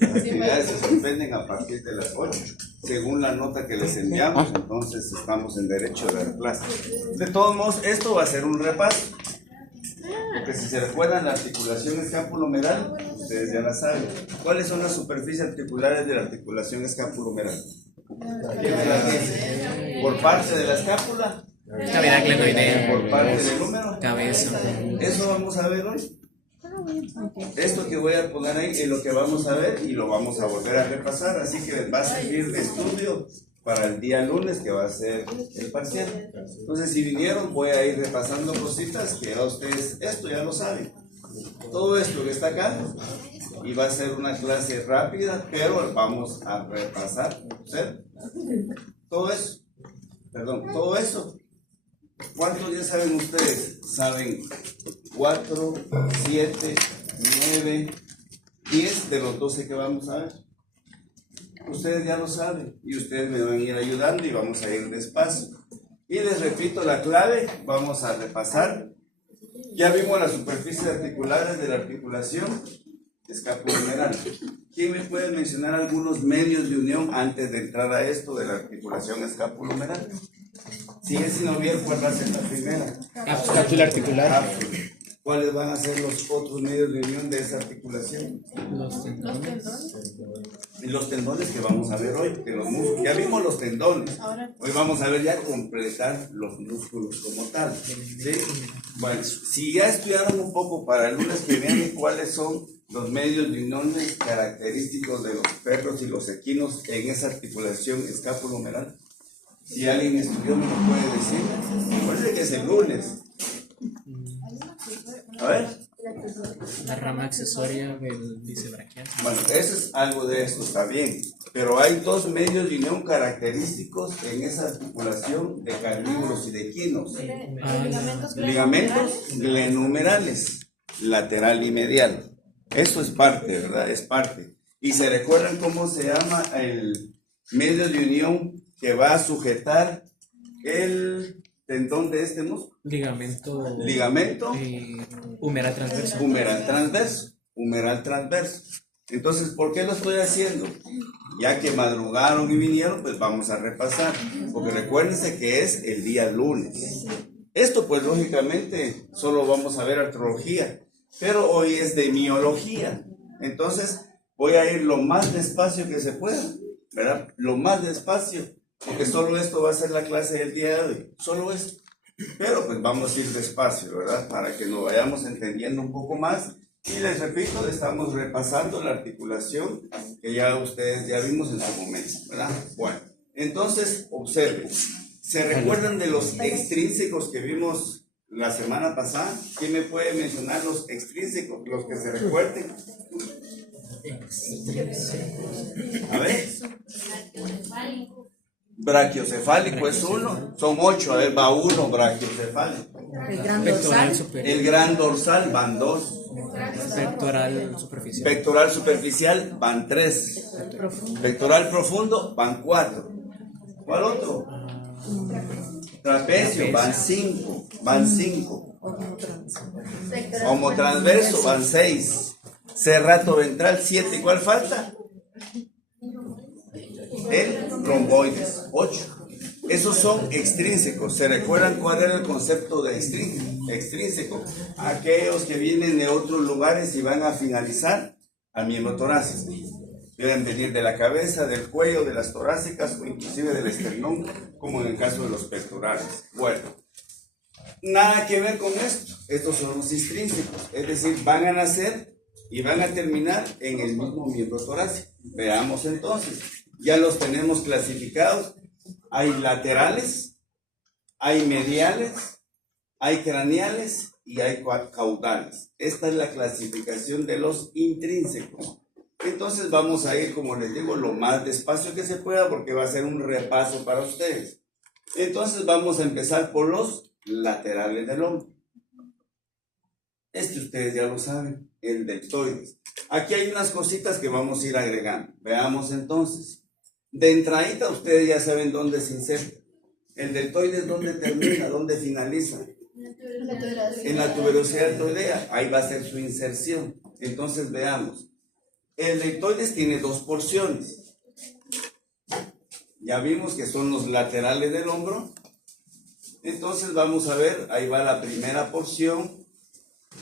Las actividades se suspenden a partir de las 8, según la nota que les enviamos, entonces estamos en derecho de dar clase. De todos modos, esto va a ser un repaso, porque si se recuerdan la articulación escapulohumeral, ustedes ya la saben. ¿Cuáles son las superficies articulares de la articulación escapulohumeral? ¿Quién me las dice? Por parte de la escápula, Cavidad glenoidea. por parte del húmero. Cabeza. Eso vamos a ver hoy. Esto que voy a poner ahí es lo que vamos a ver y lo vamos a volver a repasar, así que va a servir de estudio para el día lunes que va a ser el parcial. Entonces, si vinieron, voy a ir repasando cositas que a ustedes esto ya lo saben. Todo esto que está acá, y va a ser una clase rápida, pero vamos a repasar, ¿sí? Todo eso, todo eso. ¿Cuántos ya saben ustedes? ¿Saben 4, 7, 9, 10 de los 12 que vamos a ver? Ustedes ya lo saben y ustedes me van a ir ayudando y vamos a ir despacio. Y les repito la clave, vamos a repasar. Ya vimos las superficies articulares de la articulación escapulohumeral. ¿Quién me puede mencionar algunos medios de unión antes de entrar a esto de la articulación escapulohumeral? Si es sinovial, ¿cuál va a ser la primera? Cápsula articular. ¿Cuáles van a ser los otros medios de unión de esa articulación? Los tendones. Y los tendones que vamos a ver hoy, que los músculos. Ya vimos los tendones. Hoy vamos a ver ya completar los músculos como tal. ¿Sí? Bueno, si ya estudiaron un poco para el lunes que viene cuáles son los medios de unión característicos de los perros y los equinos en esa articulación escapulohumeral. Si alguien estudió, me lo puede decir. Recuerde que es el lunes. A ver. La rama accesoria del bisebraquial. Bueno, eso es algo de esto, está bien. Pero hay dos medios de unión característicos en esa articulación de carnívoros y de equinos. Ligamentos glenohumerales, lateral y medial. Eso es parte, ¿verdad? Es parte. Y se recuerdan cómo se llama el medio de unión que va a sujetar el tendón de este músculo. Ligamento. Humeral transverso. Humeral transverso. Entonces, ¿por qué lo estoy haciendo? Ya que madrugaron y vinieron, pues vamos a repasar. Porque recuérdense que es el día lunes. Esto, pues lógicamente, solo vamos a ver artrología. Pero hoy es de miología. Entonces, voy a ir lo más despacio que se pueda, ¿verdad? Lo más despacio. Porque solo esto va a ser la clase del día de hoy. Solo esto. Pero pues vamos a ir despacio, ¿verdad? Para que nos vayamos entendiendo un poco más. Y les repito, estamos repasando la articulación que ya ustedes ya vimos en su momento, ¿verdad? Bueno, entonces observen. ¿Se recuerdan de los extrínsecos que vimos la semana pasada? ¿Quién me puede mencionar los extrínsecos, los que se recuerden? A ver. Brachiocefálico es uno, son 8, a ver, va uno brachiocefálico. El gran dorsal van 2. Pectoral superficial van 3. Pectoral profundo van 4. ¿Cuál otro? Trapecio van 5. Homotransverso van 6. Cerrato ventral 7. ¿Cuál falta? El romboides, 8. Esos son extrínsecos. ¿Se recuerdan cuál era el concepto de extrínseco? Aquellos que vienen de otros lugares y van a finalizar al miembro torácico. Pueden venir de la cabeza, del cuello, de las torácicas o inclusive del esternón, como en el caso de los pectorales. Bueno, nada que ver con esto. Estos son los extrínsecos. Es decir, van a nacer y van a terminar en el mismo miembro torácico. Veamos entonces. Ya los tenemos clasificados. Hay laterales, hay mediales, hay craneales y hay caudales. Esta es la clasificación de los intrínsecos. Entonces vamos a ir, como les digo, lo más despacio que se pueda porque va a ser un repaso para ustedes. Entonces vamos a empezar por los laterales del hombro. Ustedes ya lo saben, el deltoides. Aquí hay unas cositas que vamos a ir agregando. Veamos entonces. De entradita ustedes ya saben dónde se inserta. El deltoides, ¿dónde termina? ¿Dónde finaliza? En la tuberosidad deltoidea. Ahí va a ser su inserción. Entonces veamos. El deltoides tiene dos porciones. Ya vimos que son los laterales del hombro. Entonces vamos a ver, ahí va la primera porción,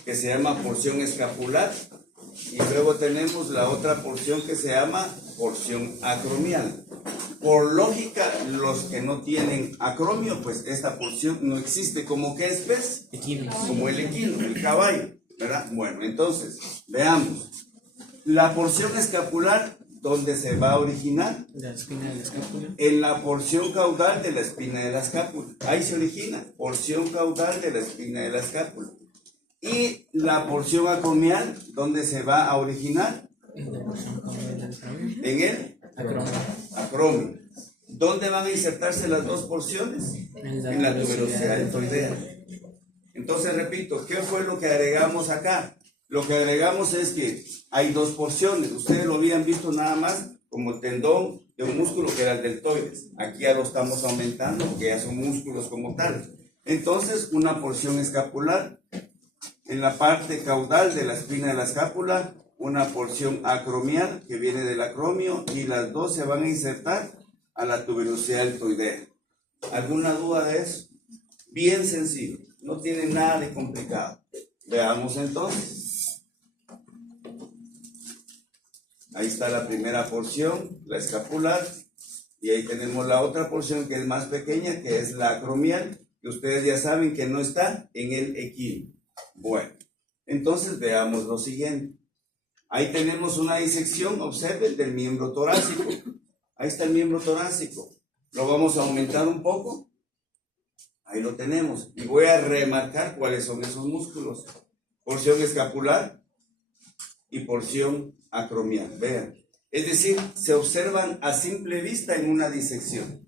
que se llama porción escapular. Y luego tenemos la otra porción que se llama porción acromial. Por lógica, los que no tienen acromio, pues esta porción no existe. ¿Como qué es, pez? Equino. Como el equino, el caballo, ¿verdad? Bueno, entonces, veamos. La porción escapular, ¿dónde se va a originar? La espina de la escápula. En la porción caudal de la espina de la escápula. Ahí se origina, porción caudal de la espina de la escápula. Y la porción acromial, ¿dónde se va a originar? En la porción caudal del acromio. En el acromio. ¿Dónde van a insertarse las dos porciones? En la tuberosidad deltoidea. Entonces, repito, ¿qué fue lo que agregamos acá? Lo que agregamos es que hay dos porciones. Ustedes lo habían visto nada más como el tendón de un músculo que era el deltoides. Aquí ya lo estamos aumentando porque ya son músculos como tal. Entonces, una porción escapular. En la parte caudal de la espina de la escápula, una porción acromial que viene del acromio y las dos se van a insertar a la tuberosidad deltoidea. ¿Alguna duda de eso? Bien sencillo, no tiene nada de complicado. Veamos entonces. Ahí está la primera porción, la escapular, y ahí tenemos la otra porción que es más pequeña, que es la acromial, que ustedes ya saben que no está en el equino. Bueno, entonces veamos lo siguiente. Ahí tenemos una disección, observen, del miembro torácico. Ahí está el miembro torácico. Lo vamos a aumentar un poco. Ahí lo tenemos. Y voy a remarcar cuáles son esos músculos. Porción escapular y porción acromial. Vean. Es decir, se observan a simple vista en una disección.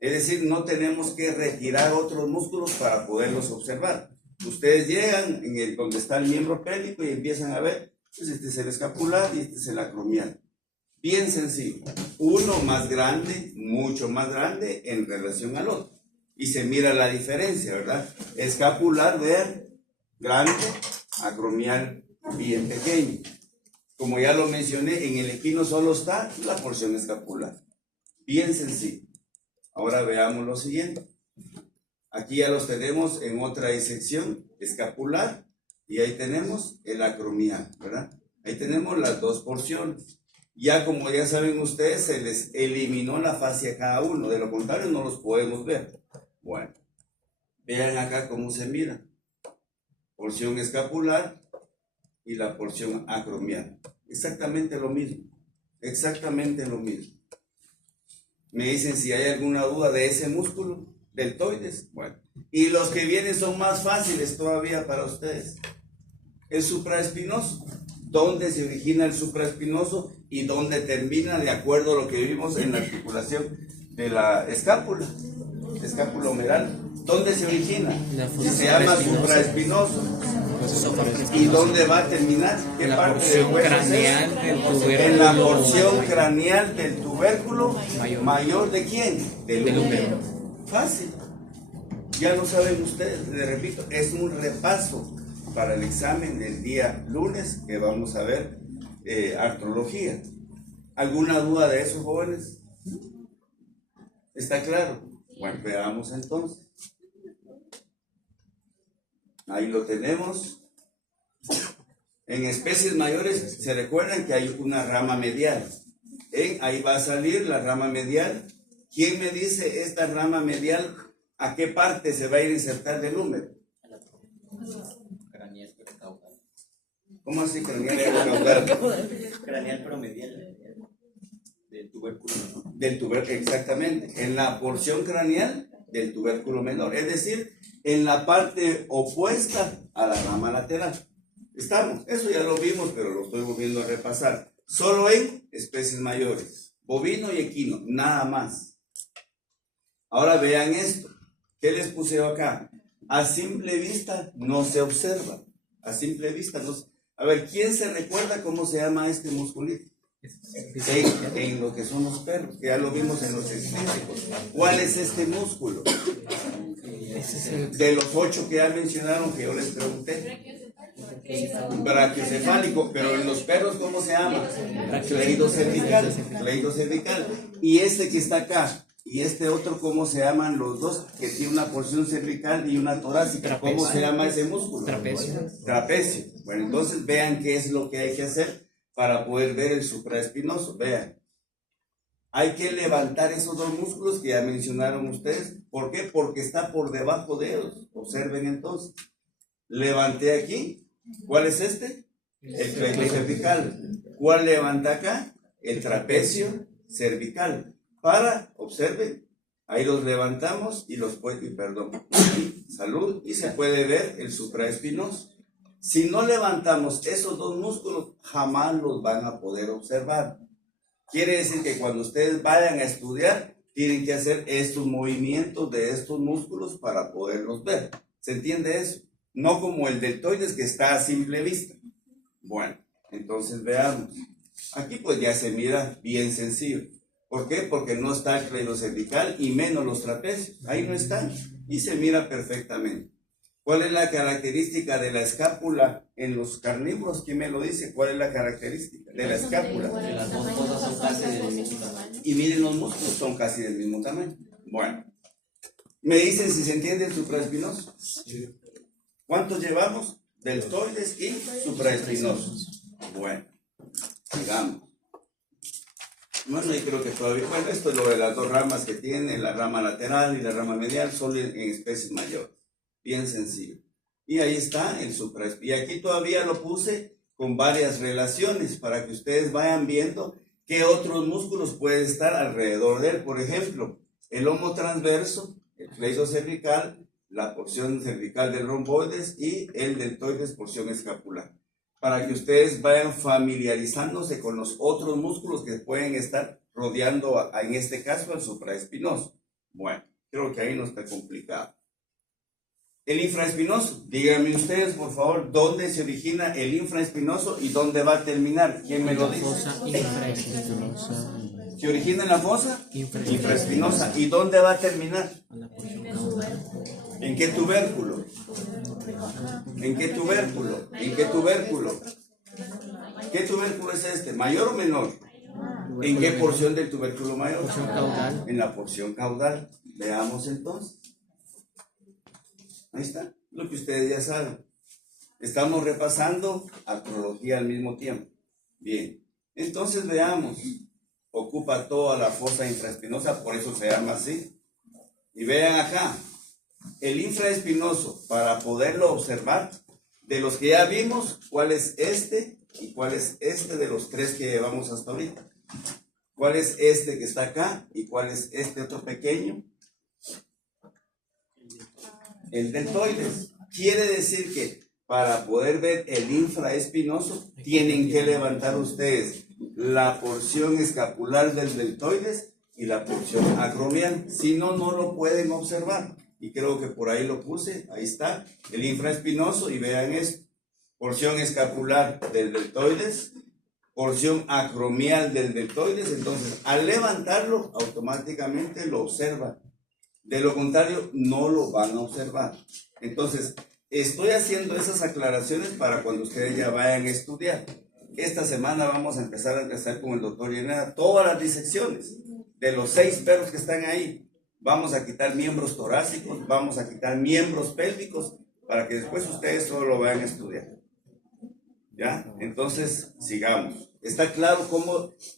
Es decir, no tenemos que retirar otros músculos para poderlos observar. Ustedes llegan en donde está el miembro pélvico y empiezan a ver, pues este es el escapular y este es el acromial. Bien sencillo. Uno más grande, mucho más grande en relación al otro. Y se mira la diferencia, ¿verdad? Escapular, vean, grande, acromial, bien pequeño. Como ya lo mencioné, en el equino solo está la porción escapular. Bien sencillo. Ahora veamos lo siguiente. Aquí ya los tenemos en otra disección escapular y ahí tenemos el acromial, ¿verdad? Ahí tenemos las dos porciones. Ya como ya saben ustedes, se les eliminó la fascia a cada uno, de lo contrario no los podemos ver. Bueno, vean acá cómo se mira. Porción escapular y la porción acromial. Exactamente lo mismo, exactamente lo mismo. Me dicen si hay alguna duda de ese músculo. Deltoides, bueno, y los que vienen son más fáciles todavía para ustedes. El supraespinoso, ¿dónde se origina el supraespinoso y dónde termina de acuerdo a lo que vimos en la articulación de la escápula humeral? ¿Dónde se origina? Se llama supraespinoso. ¿Y dónde va a terminar? ¿Qué parte del hueso es eso? En la porción craneal del tubérculo mayor ¿de quién? Del húmero. Fácil, ya lo saben ustedes, les repito, es un repaso para el examen del día lunes que vamos a ver artrología. ¿Alguna duda de eso, jóvenes? ¿Está claro? Bueno, veamos entonces. Ahí lo tenemos. En especies mayores se recuerdan que hay una rama medial. Ahí va a salir la rama medial. ¿Quién me dice esta rama medial a qué parte se va a ir a insertar del húmero? Craneal pero caudal. ¿Cómo así craneal pero caudal? Craneal pero medial. Del tubérculo menor. Del tubérculo, exactamente. En la porción craneal del tubérculo menor. Es decir, en la parte opuesta a la rama lateral. ¿Estamos? Eso ya lo vimos, pero lo estoy volviendo a repasar. Solo en especies mayores. Bovino y equino, nada más. Ahora vean esto. ¿Qué les puse acá? A simple vista no se observa. A simple vista no se... A ver, ¿quién se recuerda cómo se llama este musculito? En lo que son los perros, que ya lo vimos en los extrínsecos. ¿Cuál es este músculo? De los 8 que ya mencionaron, que yo les pregunté. brachiocefálico, pero en los perros, ¿cómo se llama? Cleidocervical, cleidocervical. Y este que está acá, y este otro, ¿cómo se llaman los dos? Que tiene una porción cervical y una torácica. ¿Cómo se llama ese músculo? Trapecio. Trapecio. Bueno, entonces vean qué es lo que hay que hacer para poder ver el supraespinoso. Vean. Hay que levantar esos dos músculos que ya mencionaron ustedes. ¿Por qué? Porque está por debajo de ellos. Observen entonces. Levanté aquí. ¿Cuál es este? El cleidocervical. ¿Cuál levanta acá? El trapecio cervical. Observen, ahí los levantamos y salud, y se puede ver el supraespinoso. Si no levantamos esos dos músculos, jamás los van a poder observar. Quiere decir que cuando ustedes vayan a estudiar, tienen que hacer estos movimientos de estos músculos para poderlos ver. ¿Se entiende eso? No como el deltoides que está a simple vista. Bueno, entonces veamos. Aquí pues ya se mira bien sencillo. ¿Por qué? Porque no está el cleidocervical y menos los trapecios. Ahí no están y se mira perfectamente. ¿Cuál es la característica de la escápula en los carnívoros? ¿Quién me lo dice? ¿Cuál es la característica de la escápula? Que las dos cosas son casi del mismo tamaño. Y miren, los músculos son casi del mismo tamaño. Bueno, me dicen si se entiende el supraespinoso. ¿Cuántos llevamos? Deltoides y supraespinosos. Bueno, sigamos. Bueno, y creo que todavía, bueno, esto es lo de las dos ramas que tiene, la rama lateral y la rama medial, son en especies mayores. Bien sencillo. Y ahí está el supraespinoso. Y aquí todavía lo puse con varias relaciones para que ustedes vayan viendo qué otros músculos pueden estar alrededor de él. Por ejemplo, el lomo transverso, el cleidocervical, la porción cervical del romboides y el deltoides, porción escapular. Para que ustedes vayan familiarizándose con los otros músculos que pueden estar rodeando, en este caso, el supraespinoso. Bueno, creo que ahí no está complicado. El infraespinoso, díganme ustedes, por favor, ¿dónde se origina el infraespinoso y dónde va a terminar? ¿Quién me lo dice? ¿Se origina en la fosa? Infraespinosa. ¿Y dónde va a terminar? ¿En qué tubérculo? ¿En qué tubérculo? ¿En qué tubérculo? ¿Qué tubérculo es este? ¿Mayor o menor? ¿En qué porción del tubérculo mayor? En la porción caudal. Veamos entonces. Ahí está, lo que ustedes ya saben. Estamos repasando artrología al mismo tiempo. Bien, entonces veamos. Ocupa toda la fosa infraespinosa, por eso se llama así. Y vean acá, el infraespinoso, para poderlo observar, de los que ya vimos, ¿cuál es este y cuál es este de los tres que llevamos hasta ahorita? ¿Cuál es este que está acá y cuál es este otro pequeño? El deltoides. Quiere decir que para poder ver el infraespinoso, tienen que levantar ustedes la porción escapular del deltoides y la porción acromial. Si no, no lo pueden observar. Y creo que por ahí lo puse. Ahí está el infraespinoso y vean esto. Porción escapular del deltoides, porción acromial del deltoides. Entonces, al levantarlo, automáticamente lo observan. De lo contrario, no lo van a observar. Entonces, estoy haciendo esas aclaraciones para cuando ustedes ya vayan a estudiar. Esta semana vamos a empezar con el doctor Llenada todas las disecciones de los 6 perros que están ahí. Vamos a quitar miembros torácicos, vamos a quitar miembros pélvicos para que después ustedes solo lo vayan a estudiar. ¿Ya? Entonces, sigamos. ¿Está claro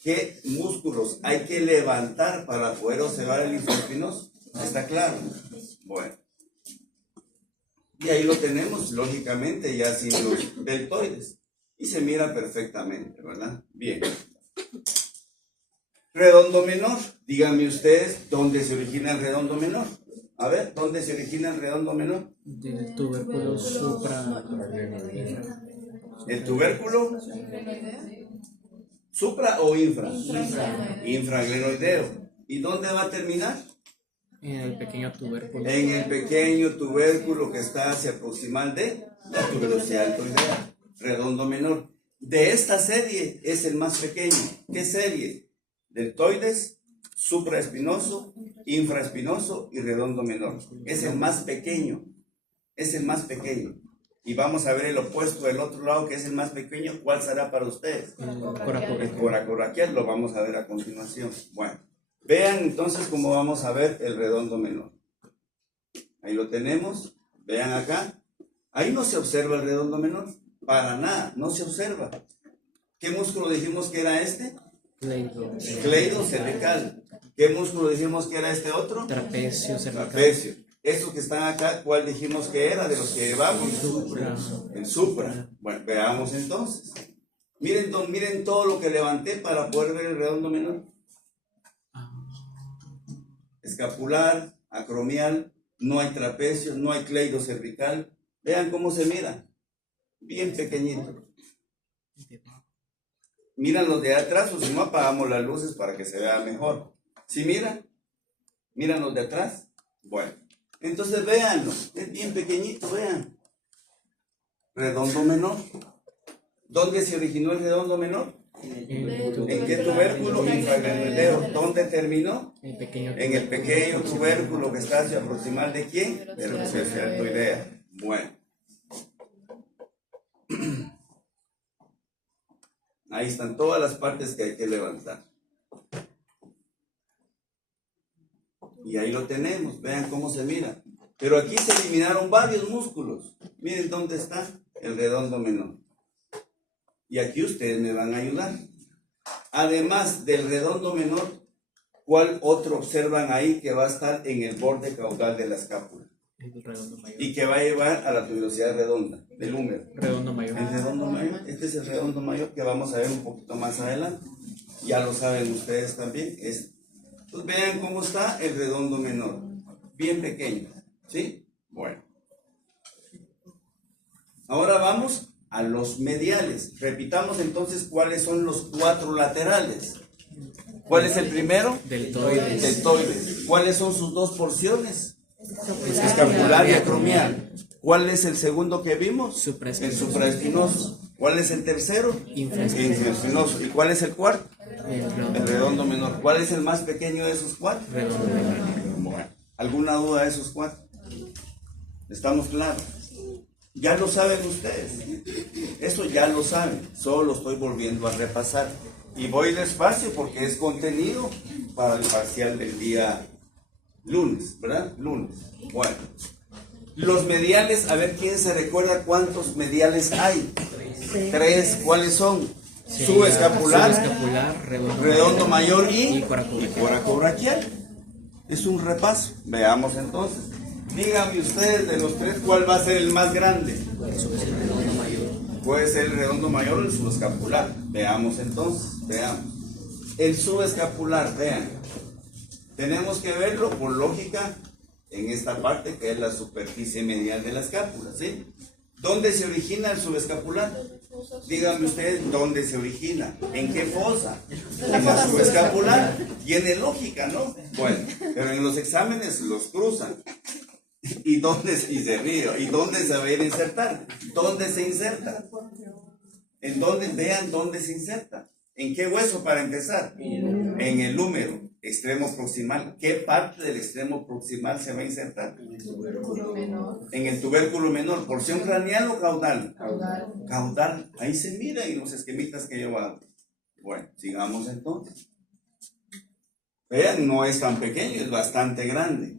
qué músculos hay que levantar para poder observar el infraespinoso? ¿Está claro? Bueno. Y ahí lo tenemos, lógicamente, ya sin los deltoides. Y se mira perfectamente, ¿verdad? Bien. Redondo menor. Díganme ustedes dónde se origina el redondo menor. A ver, ¿dónde se origina el redondo menor? Del tubérculo supra. ¿El tubérculo? ¿Supra o infra? Infraglenoideo. ¿Y dónde va a terminar? En el pequeño tubérculo. En el pequeño tubérculo que está hacia proximal de la tuberosidad deltoidea, redondo menor. De esta serie es el más pequeño. ¿Qué serie? Deltoides, supraespinoso, infraespinoso y redondo menor. Es el más pequeño. Es el más pequeño. Y vamos a ver el opuesto del otro lado, que es el más pequeño. ¿Cuál será para ustedes? El coracoraquial, lo vamos a ver a continuación. Bueno, vean entonces cómo vamos a ver el redondo menor. Ahí lo tenemos. Vean acá. Ahí no se observa el redondo menor. Para nada, no se observa. ¿Qué músculo dijimos que era este? Cleido cervical. ¿Qué músculo dijimos que era este otro? Trapecio cervical. Trapecio. Estos que están acá, ¿cuál dijimos que era de los que llevamos? El supra. Bueno, veamos entonces. Miren todo lo que levanté para poder ver el redondo menor. Escapular, acromial, no hay trapecio, no hay cleido cervical. Vean cómo se mira. Bien pequeñito. Miran los de atrás, o si no apagamos las luces para que se vea mejor. ¿Sí miran? ¿Miran los de atrás? Bueno, entonces véanlo. Es bien pequeñito, vean. Redondo menor. ¿Dónde se originó el redondo menor? ¿En qué tubérculo? Infragranuleo. ¿Dónde terminó? En el pequeño tubérculo que está hacia proximal de quién? Del deltoidea. Bueno. Ahí están todas las partes que hay que levantar. Y ahí lo tenemos, vean cómo se mira. Pero aquí se eliminaron varios músculos. Miren dónde está el redondo menor. Y aquí ustedes me van a ayudar. Además del redondo menor, ¿cuál otro observan ahí que va a estar en el borde caudal de la escápula? El redondo mayor. Y que va a llevar a la tuberosidad redonda del húmero. Redondo mayor. El redondo mayor, este es el redondo mayor que vamos a ver un poquito más adelante. Ya lo saben ustedes también. Entonces vean cómo está el redondo menor. Bien pequeño. ¿Sí? Bueno. Ahora vamos a los mediales. Repitamos entonces cuáles son los 4 laterales. ¿Cuál es el primero? Deltoides. Deltoides. ¿Cuáles son sus 2 porciones? Escapular y acromial. ¿Cuál es el segundo que vimos? El supraespinoso. ¿Cuál es el tercero? Infraespinoso. ¿Y cuál es el cuarto? El redondo menor. ¿Cuál es el más pequeño de esos 4? Redondo menor. Bueno, ¿alguna duda de esos 4? ¿Estamos claros? Ya lo saben ustedes. Eso ya lo saben. Solo lo estoy volviendo a repasar. Y voy despacio porque es contenido para el parcial del día lunes, ¿verdad? Lunes. Bueno. Los mediales, a ver quién se recuerda cuántos mediales hay. 3. ¿Cuáles son? Subescapular, redondo mayor y coracobraquial. Es un repaso. Veamos entonces. Díganme ustedes de los 3, ¿cuál va a ser el más grande? Puede ser el redondo mayor o el subescapular. Veamos entonces. Veamos. El subescapular, vean. Tenemos que verlo por lógica en esta parte que es la superficie medial de la escápula, ¿sí? ¿Dónde se origina el subescapular? Díganme ustedes dónde se origina. ¿En qué fosa? En la subescapular. Tiene lógica, ¿no? Bueno, pero en los exámenes los cruzan. ¿Y se ríe? ¿Y dónde se va a ir a insertar? ¿Dónde se inserta? ¿En dónde? Vean dónde se inserta. ¿En qué hueso para empezar? En el húmero, extremo proximal. ¿Qué parte del extremo proximal se va a insertar? En el tubérculo menor. ¿Porción craneal o caudal? Caudal. Ahí se mira en los esquemitas que yo hago. Bueno, sigamos entonces. Vean, no es tan pequeño, es bastante grande.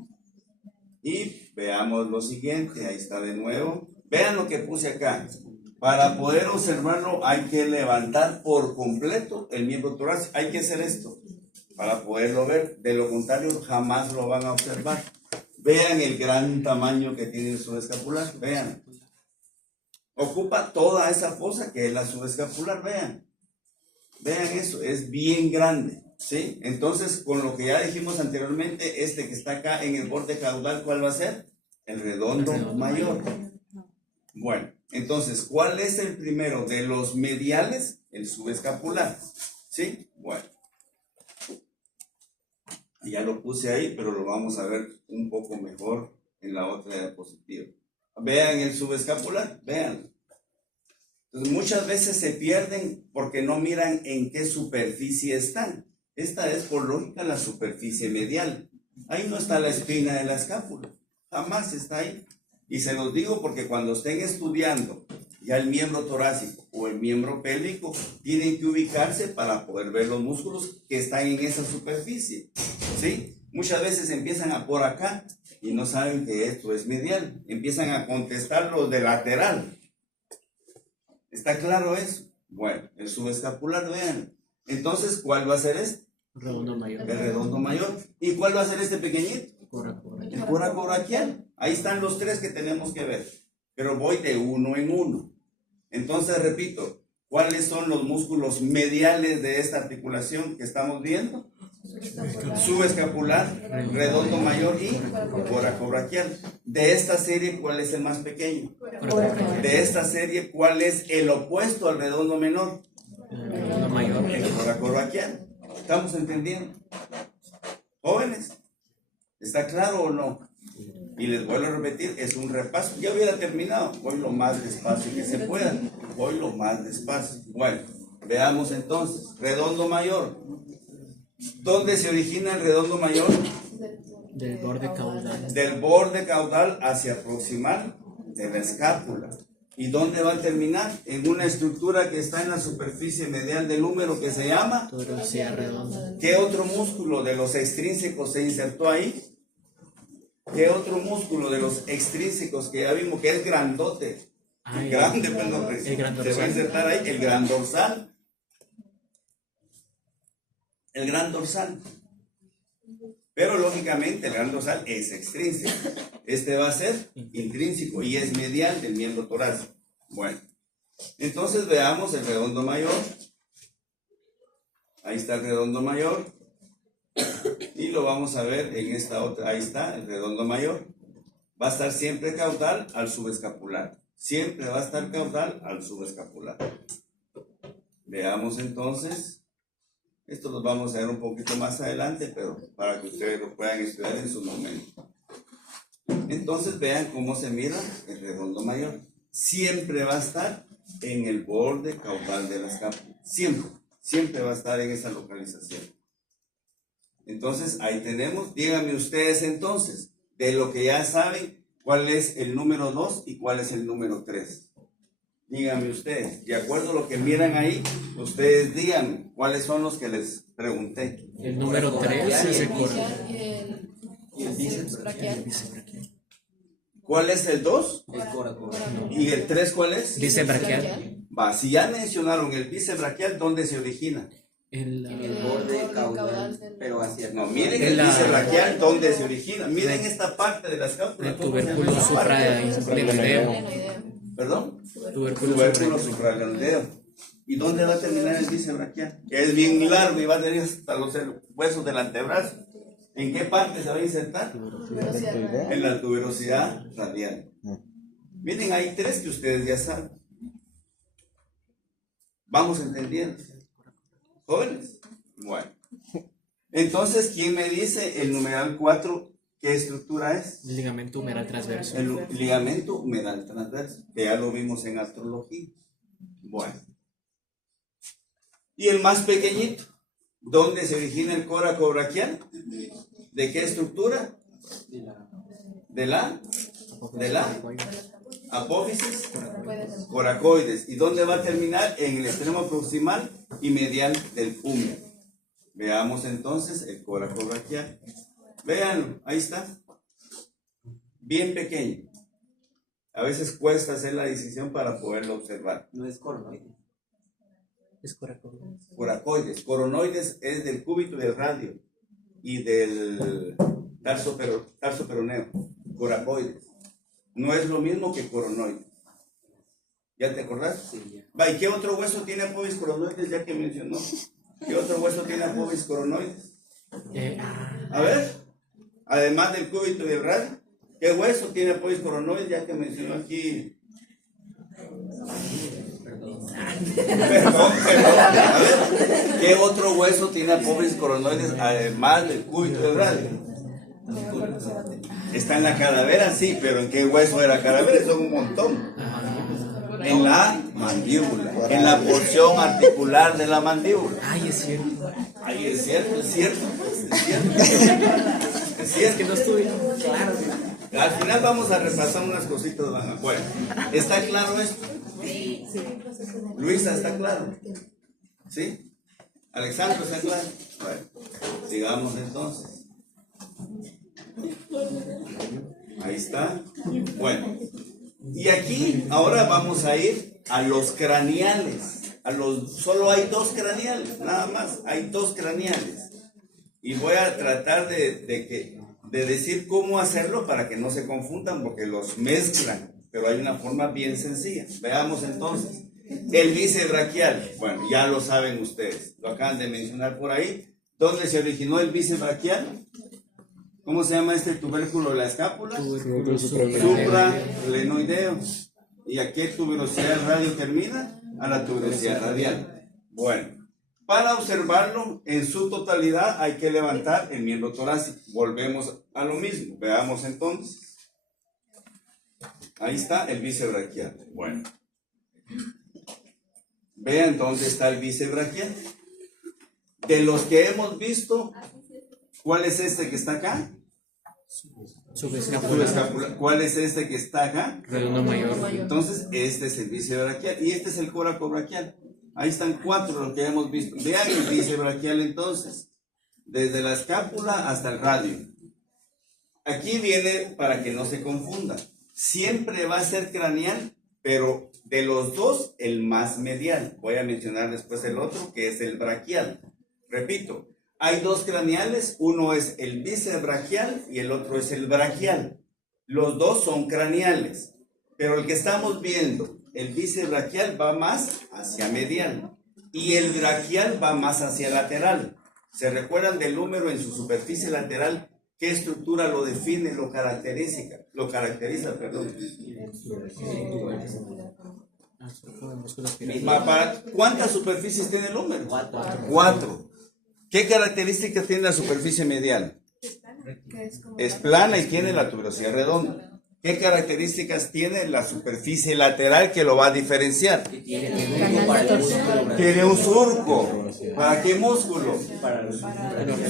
Y veamos lo siguiente, ahí está de nuevo. Vean lo que puse acá. Para poder observarlo hay que levantar por completo el miembro torácico. Hay que hacer esto para poderlo ver. De lo contrario jamás lo van a observar. Vean el gran tamaño que tiene el subescapular. Vean. Ocupa toda esa fosa que es la subescapular. Vean. Vean eso. Es bien grande. ¿Sí? Entonces, con lo que ya dijimos anteriormente, este que está acá en el borde caudal, ¿cuál va a ser? El redondo mayor. Bueno, entonces, ¿cuál es el primero de los mediales? El subescapular. ¿Sí? Bueno. Ya lo puse ahí, pero lo vamos a ver un poco mejor en la otra diapositiva. Vean el subescapular, vean. Entonces, muchas veces se pierden porque no miran en qué superficie están. Esta es por lógica la superficie medial. Ahí no está la espina de la escápula. Jamás está ahí. Y se los digo porque cuando estén estudiando ya el miembro torácico o el miembro pélvico, tienen que ubicarse para poder ver los músculos que están en esa superficie, ¿sí? Muchas veces empiezan a por acá y no saben que esto es medial. Empiezan a contestar los de lateral. ¿Está claro eso? Bueno, el subescapular, vean. Entonces, ¿cuál va a ser este? Redondo mayor. El redondo mayor. ¿Y cuál va a ser este pequeñito? El coracoraquial. Ahí están los tres que tenemos que ver. Pero voy de uno en uno. Entonces, repito, ¿cuáles son los músculos mediales de esta articulación que estamos viendo? Subescapular, redondo mayor y coracoraquial. De esta serie, ¿cuál es el más pequeño? De esta serie, ¿cuál es el opuesto al redondo menor? Redondo mayor. El coracoraquial. ¿Estamos entendiendo? Jóvenes, ¿está claro o no? Y les vuelvo a repetir, es un repaso. Ya hubiera terminado. Voy lo más despacio que se pueda. Voy lo más despacio. Bueno, veamos entonces. Redondo mayor. ¿Dónde se origina el redondo mayor? Del borde caudal. Del borde caudal hacia proximal de la escápula. ¿Y dónde va a terminar? En una estructura que está en la superficie medial del húmero que se llama Torosía redonda. ¿qué otro músculo de los extrínsecos se insertó ahí? ¿Qué otro músculo de los extrínsecos que ya vimos que es grandote? Grande, perdón. El gran Se va a dorsal. insertar ahí el gran dorsal. El gran dorsal. Pero lógicamente el gran dorsal es extrínseco. Este va a ser intrínseco y es medial del miembro torácico. Bueno, entonces veamos el redondo mayor. Ahí está el redondo mayor. Y lo vamos a ver en esta otra. Ahí está el redondo mayor. Va a estar siempre caudal al subescapular. Siempre va a estar caudal al subescapular. Veamos entonces. Esto lo vamos a ver un poquito más adelante, pero para que ustedes lo puedan estudiar en su momento. Entonces vean cómo se mira el redondo mayor. Siempre va a estar en el borde caudal de la escápula. Siempre, siempre va a estar en esa localización. Entonces ahí tenemos, díganme ustedes entonces, de lo que ya saben, cuál es el número 2 y cuál es el número 3. Díganme ustedes, de acuerdo a lo que miran ahí, ustedes díganme cuáles son los que les pregunté. El número 3 es el corazón. Y el bíceps braquial. ¿Cuál es el 2? El coracoraquial. ¿Y el 3 cuál es? Bíceps braquial. Va, si ya mencionaron el bíceps braquial, ¿dónde se origina? El El borde caudal, pero hacia No, miren En el la- bíceps braquial, ¿dónde se origina? Miren esta parte de la escápula. el ¿cómo se llama tubérculo esa parte? supraglenoideo. ¿Perdón? Tubérculo Tubérculo supraglenoideo. supraglenoideo. ¿Y dónde va a terminar el bíceps braquial? Que es bien largo y va a tener hasta los huesos del antebrazo. ¿En qué parte se va a insertar? En la tuberosidad radial. Miren, hay 3 que ustedes ya saben. Vamos entendiendo. Jóvenes. Bueno. Entonces, ¿quién me dice el numeral 4 qué estructura es? El ligamento humeral transverso. El ligamento humedal transverso, que ya lo vimos en astrología. Bueno. Y el más pequeñito, ¿dónde se origina el coracobraquial? ¿De qué estructura? De la apófisis coracoides. ¿Y dónde va a terminar? En el extremo proximal y medial del húmero. Veamos entonces el coracobraquial. Véanlo, ahí está. Bien pequeño. A veces cuesta hacer la decisión para poderlo observar. No es coronoide. Es coracoide. Coracoides. Coronoides es del cúbito del radio y del tarso peroneo. Coracoides. No es lo mismo que coronoides. ¿Ya te acordás? Sí, ya. Va, ¿y qué otro hueso tiene apófisis coronoides ya que mencionó? ¿Qué otro hueso tiene apófisis coronoides? A ver, además del cúbito y del radio, ¿qué hueso tiene apófisis coronoides ya que mencionó aquí? Perdón. A ver, ¿qué otro hueso tiene apófisis coronoides además del cúbito y del radio? Está en la calavera, sí, pero ¿en qué hueso de la calavera? Son un montón. En la mandíbula, en la porción articular de la mandíbula. Ay, es cierto. Ay, es cierto, pues, es cierto. Es Es cierto. que no estudiamos. Claro. Al final vamos a repasar unas cositas. Bueno, ¿está claro esto? Luisa, ¿está claro? ¿Sí? Alexandro, ¿está claro? Bueno, sigamos entonces. Ahí está. Bueno, y aquí ahora vamos a ir a los craneales. Solo hay 2 craneales, nada más. Hay 2 craneales. Y voy a tratar de decir cómo hacerlo para que no se confundan, porque los mezclan. Pero hay una forma bien sencilla. Veamos entonces. El bisebraquial, bueno, ya lo saben ustedes, lo acaban de mencionar por ahí. ¿Dónde se originó el bisebraquial? ¿Cómo se llama este tubérculo de la escápula? Supralenoideo. ¿Y a qué tuberosidad radio termina? A la tuberosidad radial. Bueno, para observarlo en su totalidad hay que levantar el miembro torácico. Volvemos a lo mismo. Veamos entonces. Ahí está el bisebraquial. Bueno. Vean dónde está el bisebraquial. De los que hemos visto, ¿cuál es este que está acá? Subescapular. ¿Cuál es este que está acá? Redondo mayor. Entonces, este es el bisebraquial y este es el coracobraquial. Ahí están 4 los que hemos visto. Vean el bisebraquial entonces, desde la escápula hasta el radio. Aquí viene para que no se confunda. Siempre va a ser craneal, pero de los 2, el más medial. Voy a mencionar después el otro, que es el braquial. Repito, hay 2 craneales, uno es el bisebraquial y el otro es el braquial. Los 2 son craneales, pero el que estamos viendo, el bisebraquial va más hacia medial y el braquial va más hacia lateral. ¿Se recuerdan del húmero en su superficie lateral? ¿Qué estructura lo define, lo caracteriza? ¿Cuántas superficies tiene el húmero? 4. ¿Qué características tiene la superficie medial? Es plana y tiene la tuberosidad redonda. ¿Qué características tiene la superficie lateral que lo va a diferenciar? Tiene un surco. ¿Para qué músculo?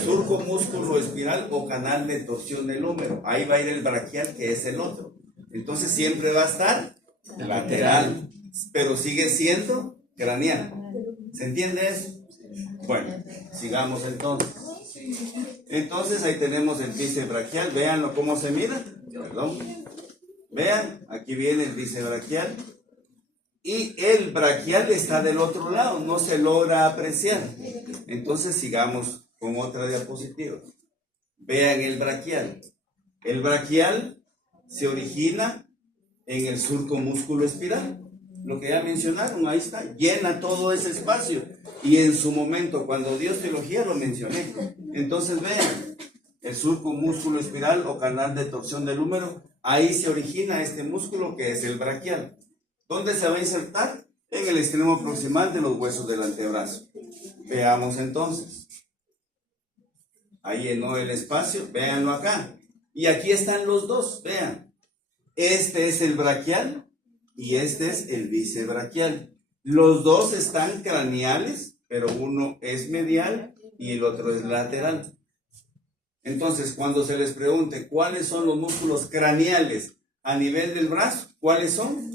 Surco músculo espiral o canal de torsión del húmero. Ahí va a ir el braquial, que es el otro. Entonces siempre va a estar lateral, pero sigue siendo craneal. ¿Se entiende eso? Bueno, sigamos entonces. Entonces ahí tenemos el bisebraquial. Véanlo cómo se mira. Perdón. Vean, aquí viene el bisebraquial. Y el braquial está del otro lado, no se logra apreciar. Entonces sigamos con otra diapositiva. Vean el braquial. El braquial se origina en el surco músculo espiral. Lo que ya mencionaron, ahí está, llena todo ese espacio. Y en su momento, cuando dio teología, lo mencioné. Entonces vean, el surco músculo espiral o canal de torsión del húmero, ahí se origina este músculo que es el braquial. ¿Dónde se va a insertar? En el extremo proximal de los huesos del antebrazo. Veamos entonces. Ahí llenó el espacio, véanlo acá. Y aquí están los 2, vean. Este es el braquial y este es el bisebraquial. Los 2 están craneales, pero uno es medial y el otro es lateral. Entonces, cuando se les pregunte cuáles son los músculos craneales a nivel del brazo, ¿cuáles son?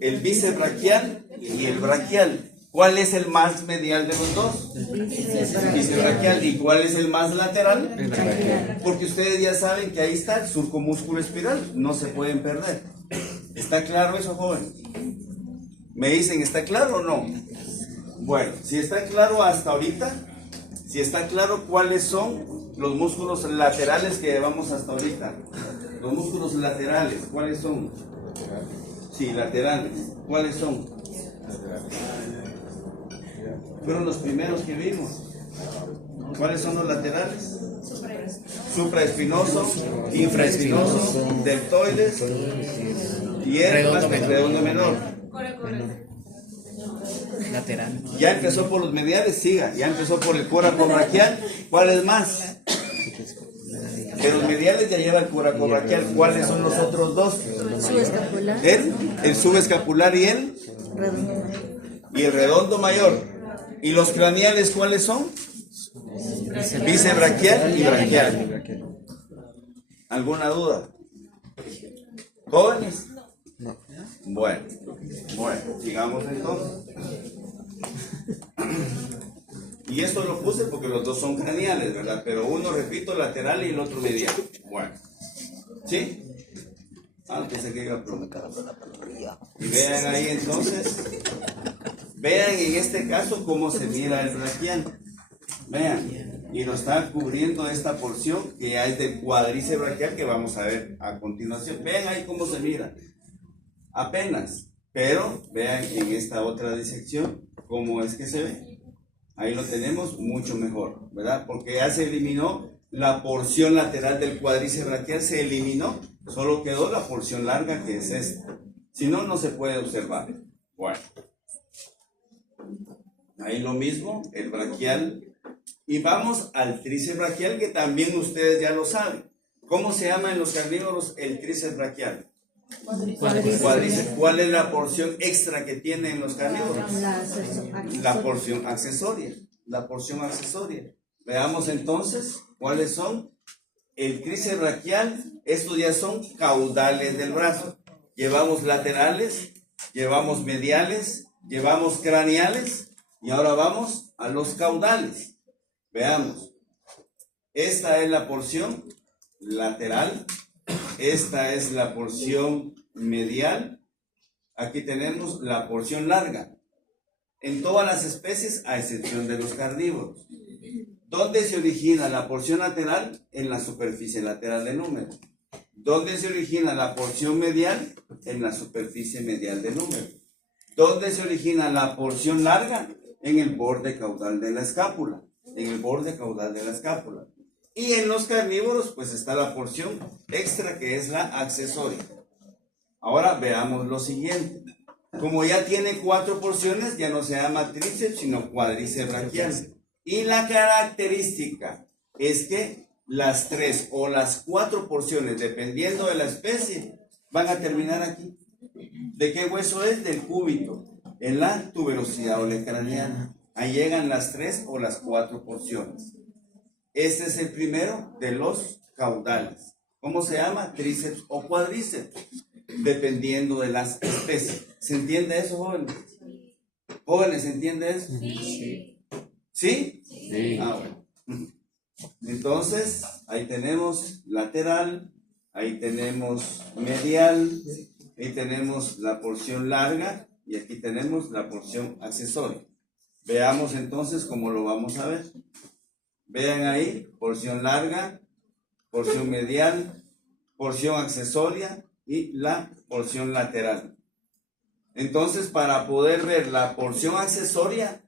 El bisebraquial y el braquial. ¿Cuál es el más medial de los 2? El bisebraquial. ¿Y cuál es el más lateral? El braquial. Porque ustedes ya saben que ahí está el surco músculo espiral, no se pueden perder. ¿Está claro eso, joven? ¿Me dicen, está claro o no? Bueno, si está claro hasta ahorita, si está claro cuáles son los músculos laterales que llevamos hasta ahorita. Los músculos laterales, ¿cuáles son? Sí, laterales. ¿Cuáles son? Fueron los primeros que vimos. ¿Cuáles son los laterales? Supraespinoso, infraespinoso, deltoides y el redondo menor. Lateral. Ya empezó por los mediales, siga. Ya empezó por el coracobraquial. ¿Cuáles más? De los mediales ya lleva el coracobraquial. ¿Cuáles son los otros 2? Subescapular. El subescapular y el redondo mayor. ¿Y los craneales cuáles son? Bisebraquial y braquial. ¿Alguna duda? ¿Jóvenes? No. Bueno, sigamos entonces. Y esto lo puse porque los dos son craneales, ¿verdad? Pero uno, repito, lateral y el otro medial. Bueno, ¿sí? Pensé que iba a preguntar. Y vean ahí entonces, vean en este caso cómo se mira el braquial. Vean, y nos está cubriendo esta porción que ya es del cuádriceps braquial que vamos a ver a continuación. Vean ahí cómo se mira. Apenas, pero vean en esta otra disección cómo es que se ve. Ahí lo tenemos mucho mejor, ¿verdad? Porque ya se eliminó la porción lateral del cuádriceps braquial, se eliminó, solo quedó la porción larga que es esta. Si no, no se puede observar. Bueno, ahí lo mismo, el braquial. Y vamos al tríceps braquial, que también ustedes ya lo saben. ¿Cómo se llama en los carnívoros el tríceps braquial? Cuádriceps. ¿Cuál es la porción extra que tiene en los carnívoros? La porción accesoria. La porción accesoria. Veamos entonces cuáles son. El tríceps braquial, estos ya son caudales del brazo. Llevamos laterales, llevamos mediales, llevamos craneales y ahora vamos a los caudales. Veamos. Esta es la porción lateral. Esta es la porción medial. Aquí tenemos la porción larga. En todas las especies, a excepción de los carnívoros. ¿Dónde se origina la porción lateral? En la superficie lateral del húmero. ¿Dónde se origina la porción medial? En la superficie medial del húmero. ¿Dónde se origina la porción larga? En el borde caudal de la escápula. En el borde caudal de la escápula. Y en los carnívoros, pues está la porción extra que es la accesoria. Ahora veamos lo siguiente. Como ya tiene 4 porciones, ya no se llama tríceps, sino cuádriceps braquial. Y la característica es que las 3 o las 4 porciones, dependiendo de la especie, van a terminar aquí. ¿De qué hueso es? Del cúbito, en la tuberosidad olecraneana. Ahí llegan las 3 o las 4 porciones. Este es el primero de los caudales. ¿Cómo se llama? Tríceps o cuádriceps, dependiendo de las especies. ¿Se entiende eso, jóvenes? ¿Jóvenes, se entiende eso? Sí. ¿Sí? Sí. Bueno. Entonces, ahí tenemos lateral, ahí tenemos medial, ahí tenemos la porción larga y aquí tenemos la porción accesoria. Veamos entonces cómo lo vamos a ver. Vean ahí, porción larga, porción medial, porción accesoria y la porción lateral. Entonces, para poder ver la porción accesoria,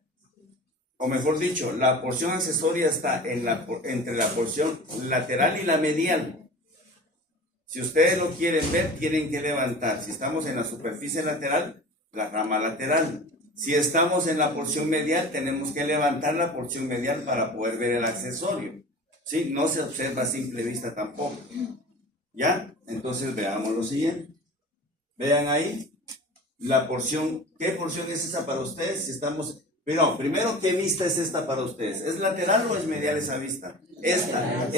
o mejor dicho, la porción accesoria está entre la porción lateral y la medial. Si ustedes lo quieren ver, tienen que levantar. Si estamos en la superficie lateral, la rama lateral. Si estamos en la porción medial, tenemos que levantar la porción medial para poder ver el accesorio. ¿Sí? No se observa a simple vista tampoco. ¿Ya? Entonces veamos lo siguiente. Vean ahí la porción. ¿Qué porción es esa para ustedes? Si estamos... Pero primero, ¿qué vista es esta para ustedes? ¿Es lateral o es medial esa vista? Esta. Lateral.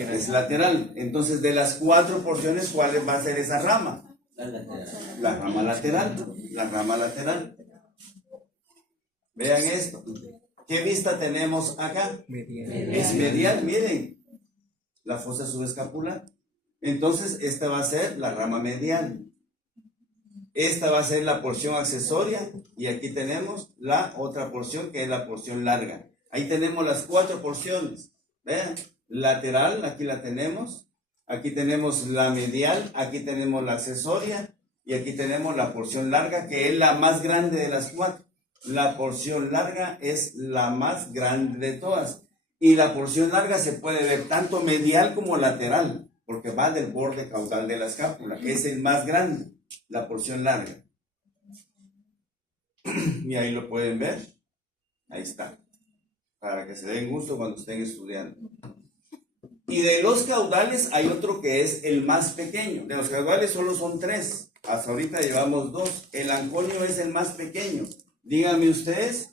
Es lateral. Entonces, de las 4 porciones, ¿cuál va a ser esa rama? La rama lateral. La rama lateral. Vean esto. ¿Qué vista tenemos acá? Medial. Es medial, miren. La fosa subescapular. Entonces, esta va a ser la rama medial. Esta va a ser la porción accesoria y aquí tenemos la otra porción que es la porción larga. Ahí tenemos las 4 porciones. Vean, lateral, aquí la tenemos. Aquí tenemos la medial, aquí tenemos la accesoria y aquí tenemos la porción larga que es la más grande de las 4. La porción larga es la más grande de todas. Y la porción larga se puede ver tanto medial como lateral porque va del borde caudal de la escápula. Es el más grande. La porción larga. Y ahí lo pueden ver. Ahí está. Para que se den gusto cuando estén estudiando. Y de los caudales hay otro que es el más pequeño. De los caudales solo son 3. Hasta ahorita llevamos 2. El anconio es el más pequeño. Díganme ustedes,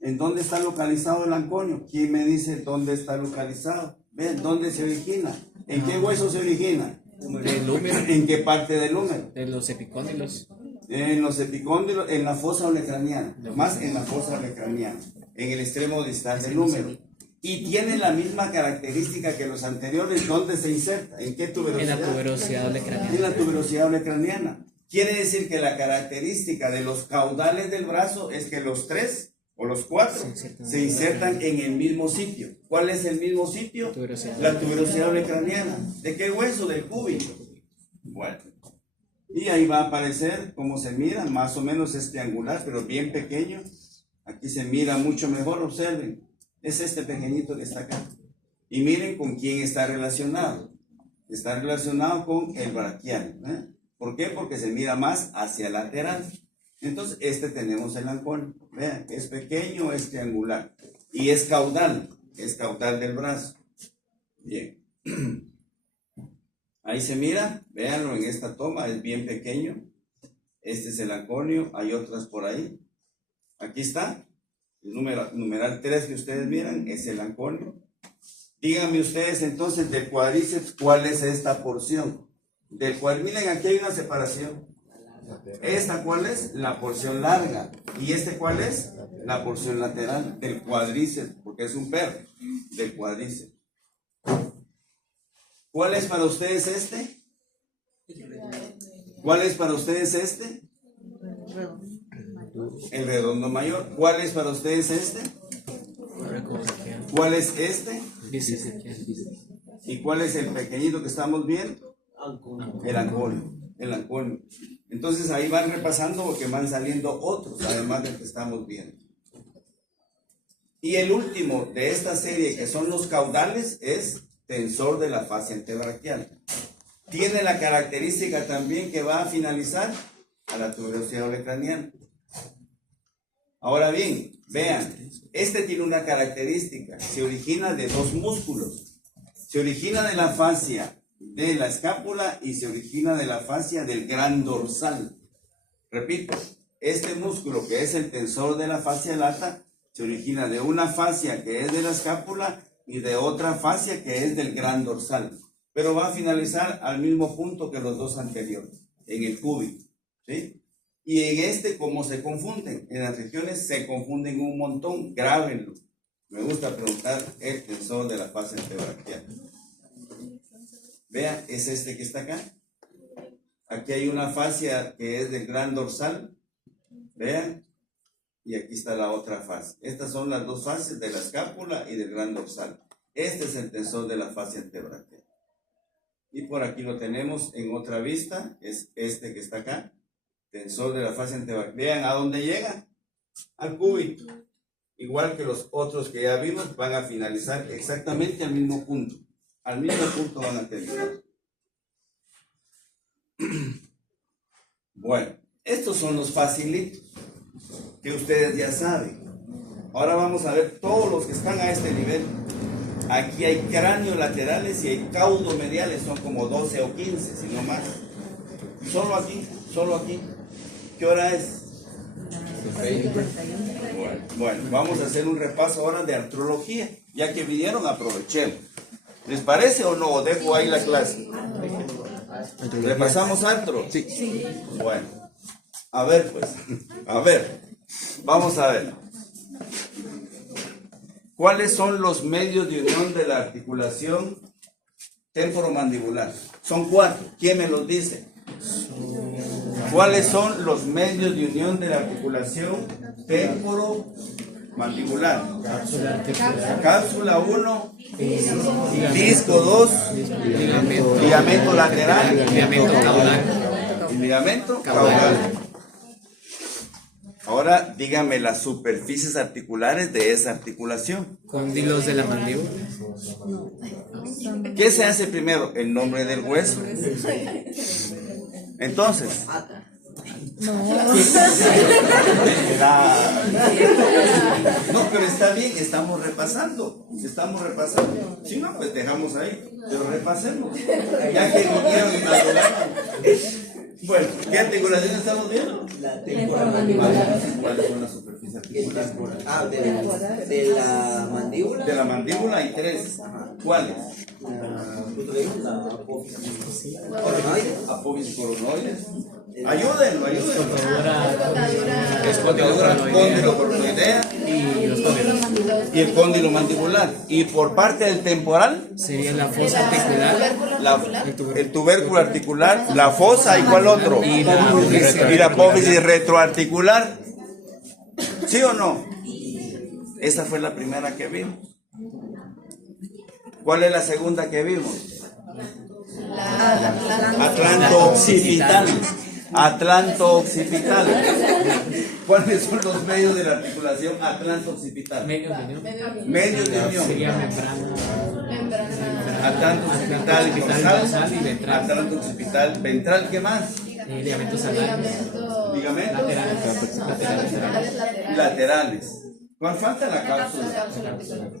¿en dónde está localizado el anconio? ¿Quién me dice dónde está localizado? ¿Ven? ¿Dónde se origina? ¿En qué hueso se origina? Del húmero, ¿En qué parte del húmero? de los epicóndilos. En los epicóndilos, en la fosa olecraniana, más en la fosa olecraniana, en el extremo distal del húmero. Y tiene la misma característica que los anteriores. ¿Dónde se inserta? ¿En qué En tuberosidad? la tuberosidad olecraniana. En la tuberosidad olecraniana. Quiere decir que la característica de los caudales del brazo es que los tres o los cuatro se insertan en el mismo sitio. ¿Cuál es el mismo sitio? La tuberosidad olecraniana. ¿De qué hueso? Del cúbito. Bueno. Y ahí va a aparecer cómo se mira, más o menos es triangular, pero bien pequeño. Aquí se mira mucho mejor, observen. Es este pequeñito que está acá. Y miren con quién está relacionado. Está relacionado con el braquial. ¿Por qué? Porque se mira más hacia el lateral. Entonces, tenemos el ancón. Vean, es pequeño, es triangular. Y es caudal del brazo. Bien. Ahí se mira, véanlo en esta toma, es bien pequeño. Este es el anconio, hay otras por ahí. Aquí está, el numeral 3 que ustedes miran es el anconio. Díganme ustedes entonces del cuádriceps, ¿cuál es esta porción? Miren, aquí hay una separación. ¿Esta cuál es? La porción larga. ¿Y cuál es? La porción lateral del cuádriceps, porque es un perro, del cuádriceps. ¿Cuál es para ustedes este? ¿Cuál es para ustedes este? El redondo mayor. ¿Cuál es para ustedes este? ¿Cuál es este? ¿Y cuál es el pequeñito que estamos viendo? El anconio. El anconio. Entonces ahí van repasando porque van saliendo otros, además del que estamos viendo. Y el último de esta serie, que son los caudales, es tensor de la fascia antebraquial. Tiene la característica también que va a finalizar a la tuberosidad olecraniana. Ahora bien, vean, tiene una característica, se origina de dos músculos. Se origina de la fascia de la escápula y se origina de la fascia del gran dorsal. Repito, este músculo que es el tensor de la fascia lata se origina de una fascia que es de la escápula y de otra fascia que es del gran dorsal, pero va a finalizar al mismo punto que los dos anteriores, en el cúbito, ¿sí? Y en ¿cómo se confunden? En las regiones se confunden un montón, grábenlo. Me gusta preguntar el tensor de la fascia antebraquial. Vean, es que está acá. Aquí hay una fascia que es del gran dorsal. Vean. Y aquí está la otra fascia. Estas son las dos fases de la escápula y del gran dorsal. Este es el tensor de la fascia antebraquial. Y por aquí lo tenemos en otra vista. Es que está acá. Tensor de la fascia antebraquial. Vean a dónde llega. Al cúbito. Igual que los otros que ya vimos, van a finalizar exactamente al mismo punto. Al mismo punto van a terminar. Bueno, estos son los facilitos que ustedes ya saben. Ahora vamos a ver todos los que están a este nivel. Aquí hay cráneo laterales y hay caudo mediales, son como 12 o 15, si no más. Solo aquí. ¿Qué hora es? Bueno, vamos a hacer un repaso ahora de artrología. Ya que vinieron, aprovechemos. ¿Les parece o no? Dejo ahí la clase. ¿Repasamos artro? Sí. Bueno, a ver pues. Vamos a ver. ¿Cuáles son los medios de unión de la articulación temporomandibular? Son 4. ¿Quién me los dice? ¿Cuáles son los medios de unión de la articulación temporomandibular? Cápsula 1, disco 2, ligamento lateral y ligamento caudal. Ahora dígame las superficies articulares de esa articulación. Cóndilos de la mandíbula. ¿Qué se hace primero? El nombre del hueso. Entonces, no, pero está bien, estamos repasando. Si no, pues dejamos ahí, pero repasemos. Ya que vinieron y maduraron. Bueno, ¿qué articulación estamos viendo? La temporomandibular. ¿Cuáles son las superficies articulares? De la mandíbula. De la mandíbula hay 3. ¿Cuáles? Apófisis coronoides. Ayúdenlo. Escotadura, Cóndilo coronoidea y los cóndilos. y el cóndilo mandibular. Y por parte del temporal, Sería la fosa articular. el tubérculo articular, la fosa y cuál otro. Y la apófisis retroarticular. ¿Sí o no? Esa fue la primera que vimos. ¿Cuál es la segunda que vimos? Atlanto-occipital. Atlanto-occipital. ¿Cuáles son los medios de la articulación atlanto-occipital? Medios de unión. Medios de unión. Sería membrana. Atlanto-occipital y dorsal dorsal. y ventral. Atlanto-occipital ventral. ¿Qué más? Ligamentos alares. Ligamentos laterales. ¿Cuál falta? La cápsula.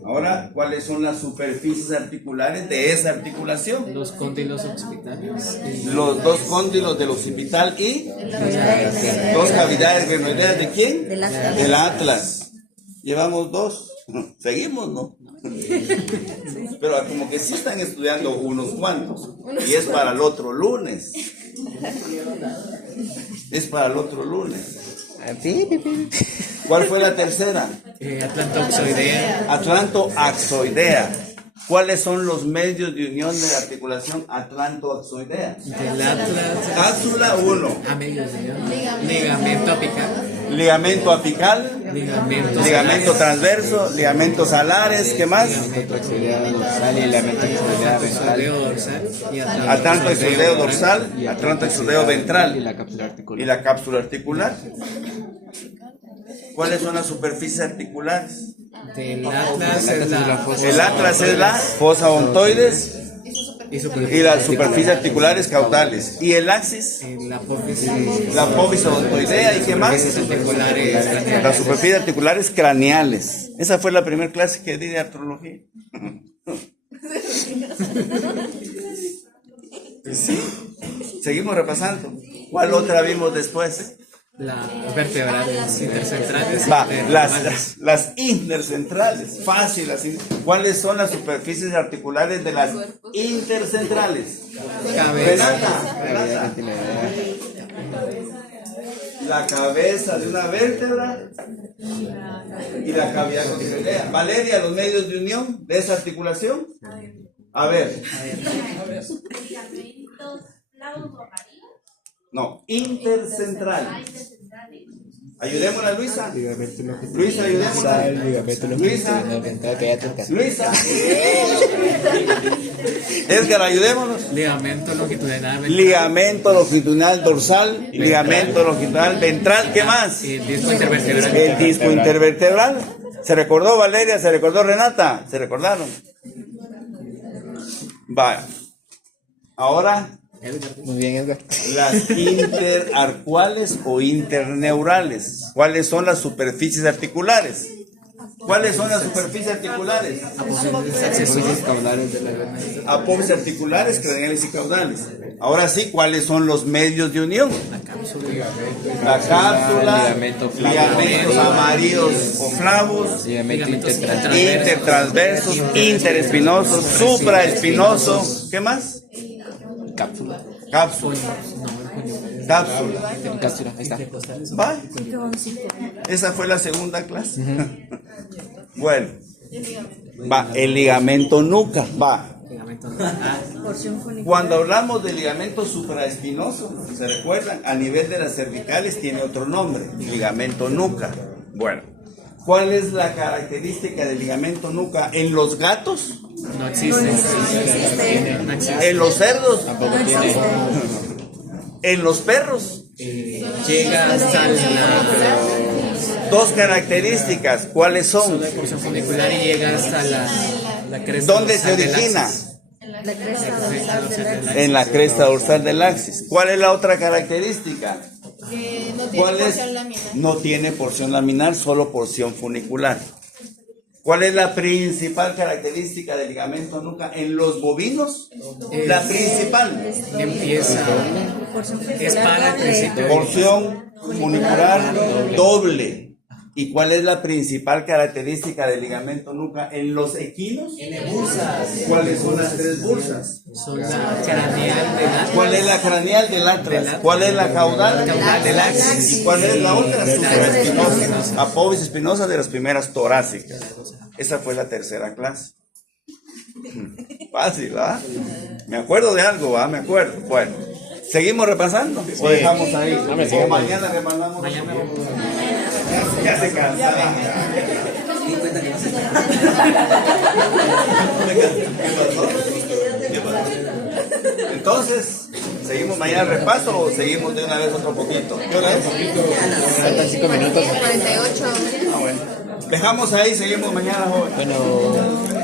Ahora, ¿cuáles son las superficies articulares de esa articulación? Los cóndilos occipitales. Los dos cóndilos del occipital y dos cavidades glenoideas. ¿De quién? Del atlas. Llevamos dos. Seguimos, ¿no? Pero como que sí están estudiando unos cuantos. Y es para el otro lunes. Es para el otro lunes. ¿Cuál fue la tercera? Atlantoaxoidea. Atlantoaxoidea. ¿Cuáles son los medios de unión de la articulación atlantoaxoidea? Del atlas. Cápsula 1. A medios de unión. Ligamento apical. Ligamento apical. Ligamento transverso. Ligamentos alares. ¿Qué más? Atlantoexudeo dorsal. Atlantoexudeo ventral. Y la cápsula articular. ¿Cuáles son las superficies articulares? Del atlas es la fosa. El atlas es la fosa ontoides y las superficies articulares caudales. ¿Y el axis? La apófisis. La apófisis ontoidea. ¿Y qué más? Articulares. Las superficies articulares craneales. Esa fue la primera clase que di de artrología. Sí. Seguimos repasando. ¿Cuál otra vimos después? Las vertebrales intercentrales. Las intercentrales, fácil así. ¿Cuáles son las superficies articulares de las intercentrales? Renata. La cabeza de una vértebra y la cavidad contigoidea. Valeria, los medios de unión de esa articulación. A ver. No, intercentral. Ayudémosla, Luisa. Luisa, ayudémosla. Luisa. Edgar, ayudémonos. Ligamento longitudinal. Ligamento longitudinal dorsal, ligamento longitudinal ventral. ¿Qué más? El disco intervertebral. El disco intervertebral. ¿Se recordó, Valeria? ¿Se recordó, Renata? ¿Se recordaron? Vaya. Ahora. Muy bien, Edgar. Las interarcuales o interneurales. ¿Cuáles son las superficies articulares? ¿Cuáles son las superficies articulares? Apófisis articulares, craneales y caudales. Ahora sí, ¿cuáles son los medios de unión? La cápsula, ligamentos amarillos o flavos, intertransversos, interespinosos, supraespinoso. ¿Qué más? Cápsula. Cápsula. Ahí está. ¿Va? Esa fue la segunda clase. Bueno. Va, el ligamento nuca. Va. Cuando hablamos del ligamento supraespinoso, ¿se recuerdan? A nivel de las cervicales tiene otro nombre, ligamento nuca. Bueno. ¿Cuál es la característica del ligamento nuca? ¿En los gatos? No existe. ¿En los cerdos? ¿En los perros? Llega hasta la Dos características. ¿Cuáles son? porción funicular y llega hasta la cresta. ¿Dónde se dorsal del origina? axis. En la cresta dorsal del axis. ¿Cuál es la otra característica? ¿Cuál es? No tiene porción laminar, solo porción funicular. ¿Cuál es la principal característica del ligamento nuca en los bovinos? La principal. Empieza. Es para el principio. Porción funicular doble. ¿Y cuál es la principal característica del ligamento nuca en los equinos? Tiene bursas. ¿Cuáles son las 3 bursas? Son la craneal del atlas. ¿Cuál es la craneal del atlas? ¿Cuál es la caudal? Del axis. ¿Y cuál es la otra? La Supraespinosa. Apovis espinosa de las primeras torácicas. Esa fue la tercera clase. Fácil, ¿ah? Me acuerdo de algo, ¿ah? Me acuerdo. Bueno, ¿seguimos repasando? ¿O dejamos ahí? ¿O mañana repasamos? Mañana Ya se cansaron. Entonces, ¿seguimos mañana el repaso o seguimos de una vez otro poquito? ¿Qué hora es? Faltan 5 minutos. 48. Ah, bueno. Dejamos ahí, seguimos mañana, joven. Bueno.